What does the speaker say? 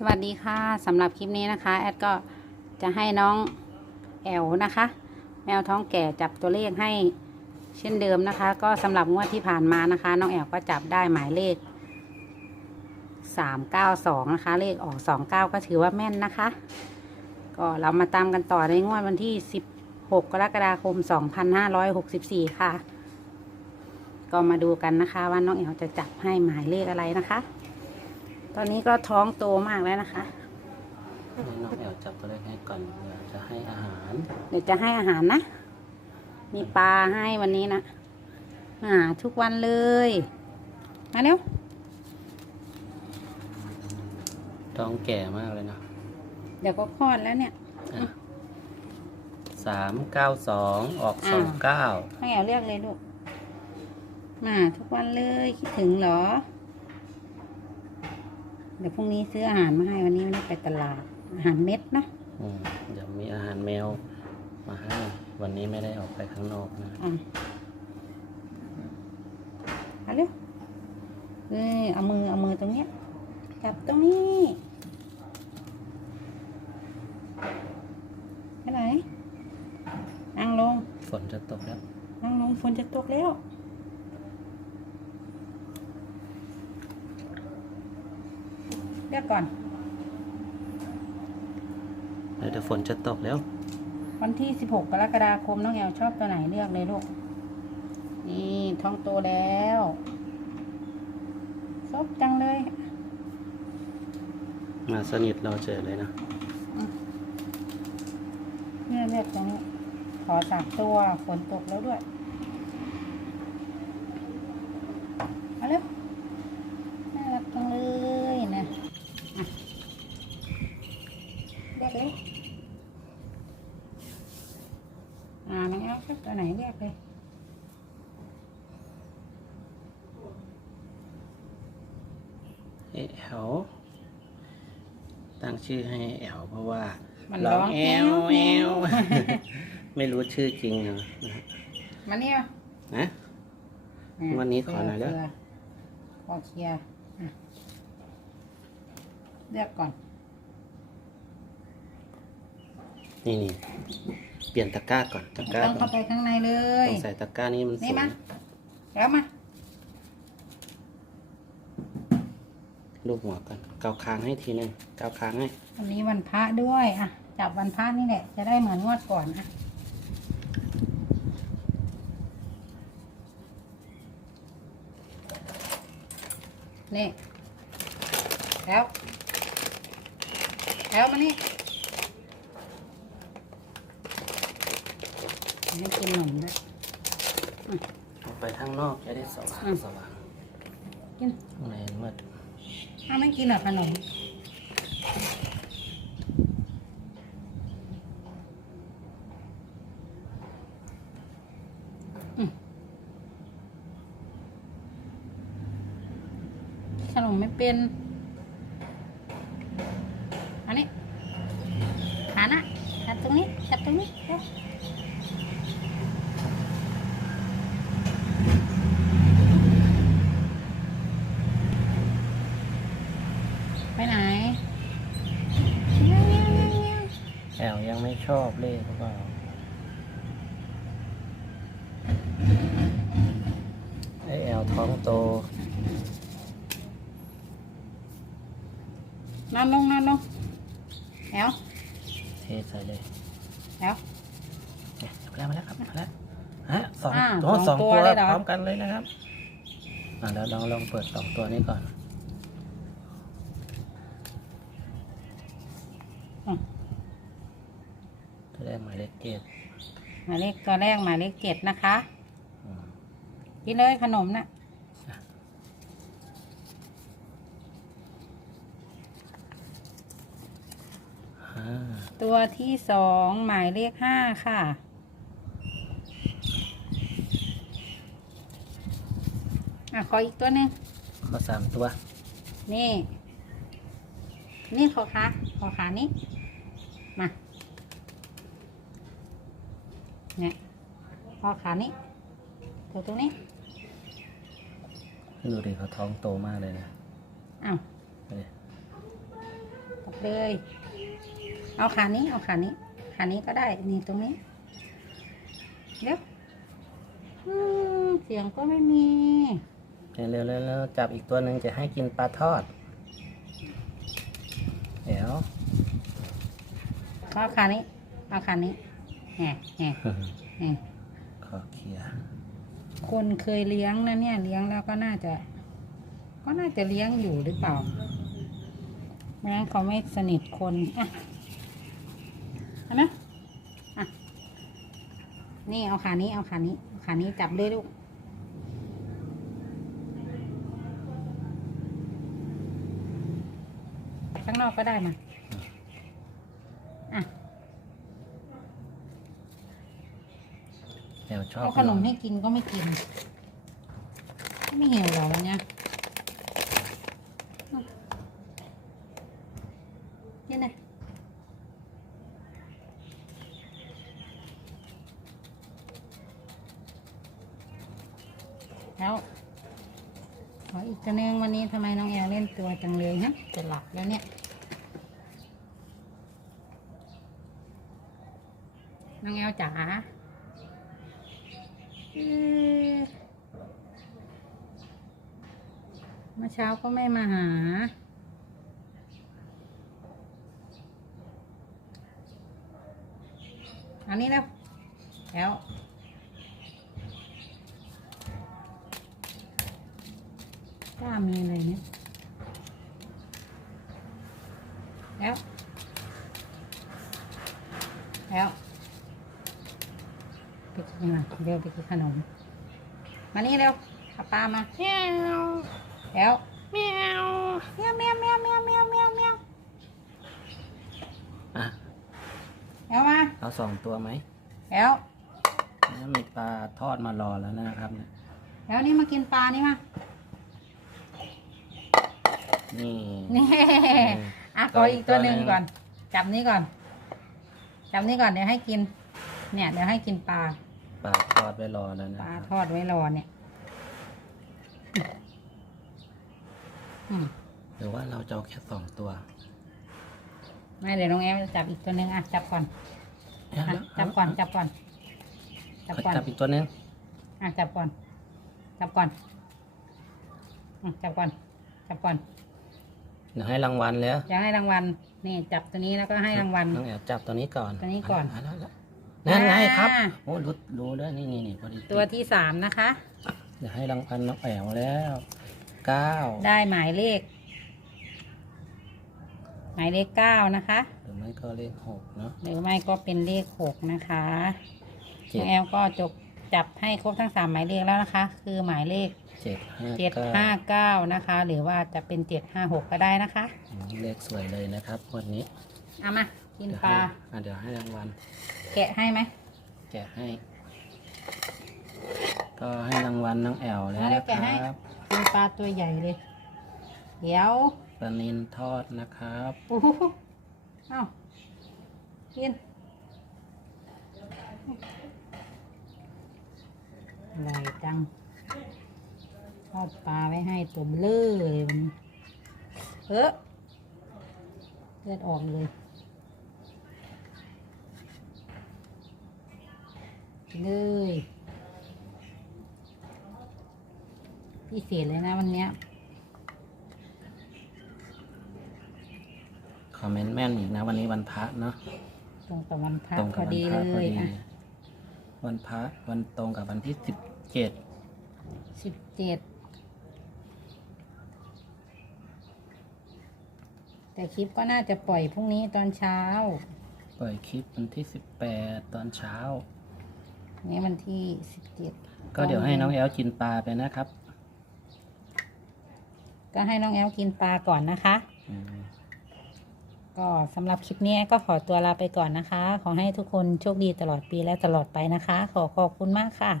สวัสดีค่ะสำหรับคลิปนี้นะคะ แอดก็จะให้น้องแอลนะคะ แมวท้องแก่จับตัวเลขให้เช่นเดิมนะคะ ก็สำหรับงวดที่ผ่านมานะคะ น้องแอลก็จับได้หมายเลขสามเก้าสองนะคะ เลขออกสองเก้าก็ถือว่าแม่นนะคะ ก็เรามาตามกันต่อในงวดวันที่สิบหกกรกฎาคมสองพันห้าร้อยหกสิบสี่ค่ะ ก็มาดูกันนะคะว่าน้องแอลจะจับให้หมายเลขอะไรนะคะ อนนี้ก็ท้องโตมากแล้วนะคะ ให้น้องแอลจับตัวเลขให้ก่อนเดี๋ยวจะให้อาหารเดี๋ยวจะให้อาหารนะ มีปลาให้วันนี้นะอ่าทุกวันเลย มาเร็ว ท้องแก่มากเลยนะเดี๋ยวก็คลอดแล้วเนี่ยสามเก้าสองออกอ่าสองเก้าน้องแอวเรียกเลยลูก มาทุกวันเลยคิดถึงเหรอ เดี๋ยวพรุ่งนี้ซื้ออาหารมาให้วันนี้ไม่ได้ไปตลาด อาหารเม็ดนะเดี๋ยวมีอาหารแมวมาให้ วันนี้ไม่ได้ออกไปข้างนอกนะอะมาเร็วเอ้ยเอามือเอามือตรงเนี้ย จับตรงนี้ไปไหนนั่งลง ฝนจะตกแล้ว นั่งลงฝนจะตกแล้ว เรียกก่อนเดี๋ยวฝนจะตกแล้ว วันที่ 16 กรกฎาคมน้องแอลชอบตัวไหนเลือกเลยลูก นี่ท้องโตแล้วซบจังเลย มาสนิทเราเจอเลยนะเนี่ยเลือกตรงนี้ ขอสามตัวฝนตกแล้วด้วยมาเร็วน่ารักจังเลยนะอะเรียกเลยอ่าน้องแอลชอบตัว ไหนเรียกเลยเอ๊ะแอลตั้งชื่อให้แอลเพราะว่ามันร้ร้อองงแอแอลวแอแอลวไม่รู้ชื่อจริงเหรอมาเนี่ยนะวันนี้ขอหน่อยเด้อขอเคลียร์อะเลือกก่อน นี่นี่เปลี่ยนตะกร้าก่อนตะกร้าต้องก่อเข้านไปข้างในเลย ต้องใส่ตะกร้านี้มันสนี่วยมาแล้วมาลูกหัวกันเกาคางให้ทีหนึงเกาคางให้วันนี้วันพระด้วยอะจับวันพระนี่แหละ จะได้เหมือนงวดก่อนอะนี่แล้ว แล้วมานี่ ให้กินขนมด้วย ออกไปข้างนอกจะได้สว่างอืม สว่างกินข้างในมืดอ้าวไม่กินเหรอขนมอืมขนมไม่เป็นอันนี้ขานะจับตรงนี้จับตรงนี้เร็วไปไหนเงี้ยวเงี้ยวเงี้ยวเงี้ยว แอลยังไม่ ชอบเลขหรือเปล่าไอแอลท้องโต นอนลงนอนลงแล้วเทใส่เลยแล้วเนี่ยจับแล้วมาแล้วครับมาแล้วฮะสองอ่าโอ้สสอองงตัตัววเลยเหรอ พร้อมกันเลยนะครับอ่าแล้วลองลองเปิดสองตัวนี้ก่อนอืมตัวแรก หมายเลขเจ็ดหมายเลขตัวแรกหมายเลขเจ็ดนะคะอืมกินเลยขนมนะ่ะห้าตัวที่สองหมายเลขห้าค่ะ อะ ขออีกตัวหนึ่ง ข้อสามตัว นี่ นี่ขอขาขอขานี้ มา เนี่ยขอขานี้ตัวตรงนี้ดูดิเขาท้องโตมากเลยนะอ้าวดูดิเลย เอาขานี้ เอาขานี้ ขานี้ก็ได้ นี่ตรงนี้ เดี๋ยวอืมเสียงก็ไม่มีเร็วๆเร็วๆจับอีกตัวหนึ่งจะให้กินปลาทอด เดี๋ยวเอาขานี้เอาขานี้ แหมแหมแหมขอเคลียร์คนเคยเลี้ยงนะเนี่ย เลี้ยงแล้วก็น่าจะ ก็น่าจะเลี้ยงอยู่หรือเปล่าไม่งั้นเขาไม่สนิทคนอะเอานะอะนี่เอาขานี้เอาขานี้เอาขานี้จับด้วยลูกข้างนอกก็ได้มาอะ เดี๋ยวชอบเอาขนมให้กินก็ไม่กิน ไม่หิวเหรอวันเนี้ยนี่นะแล้วขออีกตัวหนึงวันนี้ทำไมน้องแอลเล่นตัวจังเลยฮะจะหลับแล้วเนี่ย น้องแอลจ๋า เมื่อเช้าก็ไม่มาหา อันนี้แล้วแล้วกล้ามีเลยเนี่ยแล้วแล้ว นมาเร็วไปกินขนม มานี่เร็วเอาปลามาแมวแล้วแมวแมวแมวแมวแมวแมวแมวแมวอะแล้วมาเอาสองตัวไหมแล้วแล้วมีปลาทอดมารอแล้วนะครับเนี่ยแล้วนี่มากินปลานี่มานี่นี่มอะขออีกตัวหนึ่งก่อนจับนี้ก่อนจับนี้ก่อนเดี๋ยวให้กิน เนี่ยเดี๋ยวให้กินปลา ปลาทอดไว้รอแล้วนะปคลารับทอดไว้รอเนี่ยอืมหรือว่าเราจะเอาแค่สองตัวไม่เดี๋ยวน้องแอมจะจับอีกตัวหนึ่งอะจับก่อนเอาอะละจับก่อนจับก่อนจับขอก่อนจับอีกตัวหนึงอะจับก่อนจับก่อนอะจับก่อนจับก่อนเดี๋ยวให้รางวัลแล้วจะให้รางวัลนี่จับตัวนี้แล้วก็ให้รางวัล น้องแอบจับตัวนี้ก่อนตัวนี้ก่อนเาละเาละ นั่นไงครับอ่าโอ้รู้รู้แล้วนี่นี่นี่พอดีตัวที่สามนะคะเดี๋ยวให้รางวัลน้องแอวแล้วเก้าได้หมายเลข หมายเลขเก้านะคะ หรือไม่ก็เลขหกเนาะหรือไม่ก็เป็นเลขหกนะคะเจ็น้ดองแอลก็จบจับให้ครบทั้งสามหมายเลขแล้วนะคะ คือหมายเลขเจ็ดห้าเจ็ดเก้าห้าเก้านะคะ หรือว่าจะเป็นเจ็ดห้าหกก็ได้นะคะ อืมเลขสวยเลยนะครับวันนี้ เอามา กินเดี๋ยวปลาให้อะเดี๋ยวให้รางวัลแกะให้ไหมแกะให้ ก็ให้รางวัลน้องแอวแล้วเอาเดี๋นะยวคแกะให้รับกินปลาตัวใหญ่เลย เดี๋ยวปลานินทอดนะครับโอ้โหเอ้ากินอร่อยจังทอดปลาไว้ให้ตัวเบลอเลยวันนี้เออเลือดออกเลย เลยพิเศษเลยนะวันเนี้ยคอมเมนต์แม่นอีกนะ วันนี้วันพระเนาะตรงกับวันพระตรงพกับอวันดีพเลระพอยดีอะวันพระวันตรงกับวันที่สิบเจ็ดสิบเจ็ดแต่คลิปก็น่าจะปล่อยพรุ่งนี้ตอนเช้า ปล่อยคลิปวันที่สิบแปดตอนเช้าอั นนี้วันที่สิบเจ็ดก็เดี๋ยวให้น้องแอลกินปลาไปนะครับ ก็ให้น้องแอลกินปลาก่อนนะคะอืมก็สำหรับคลิปนี้ก็ขอตัวลาไปก่อนนะคะ ขอให้ทุกคนโชคดีตลอดปีและตลอดไปนะคะ ขอขอบคุณมากค่ะ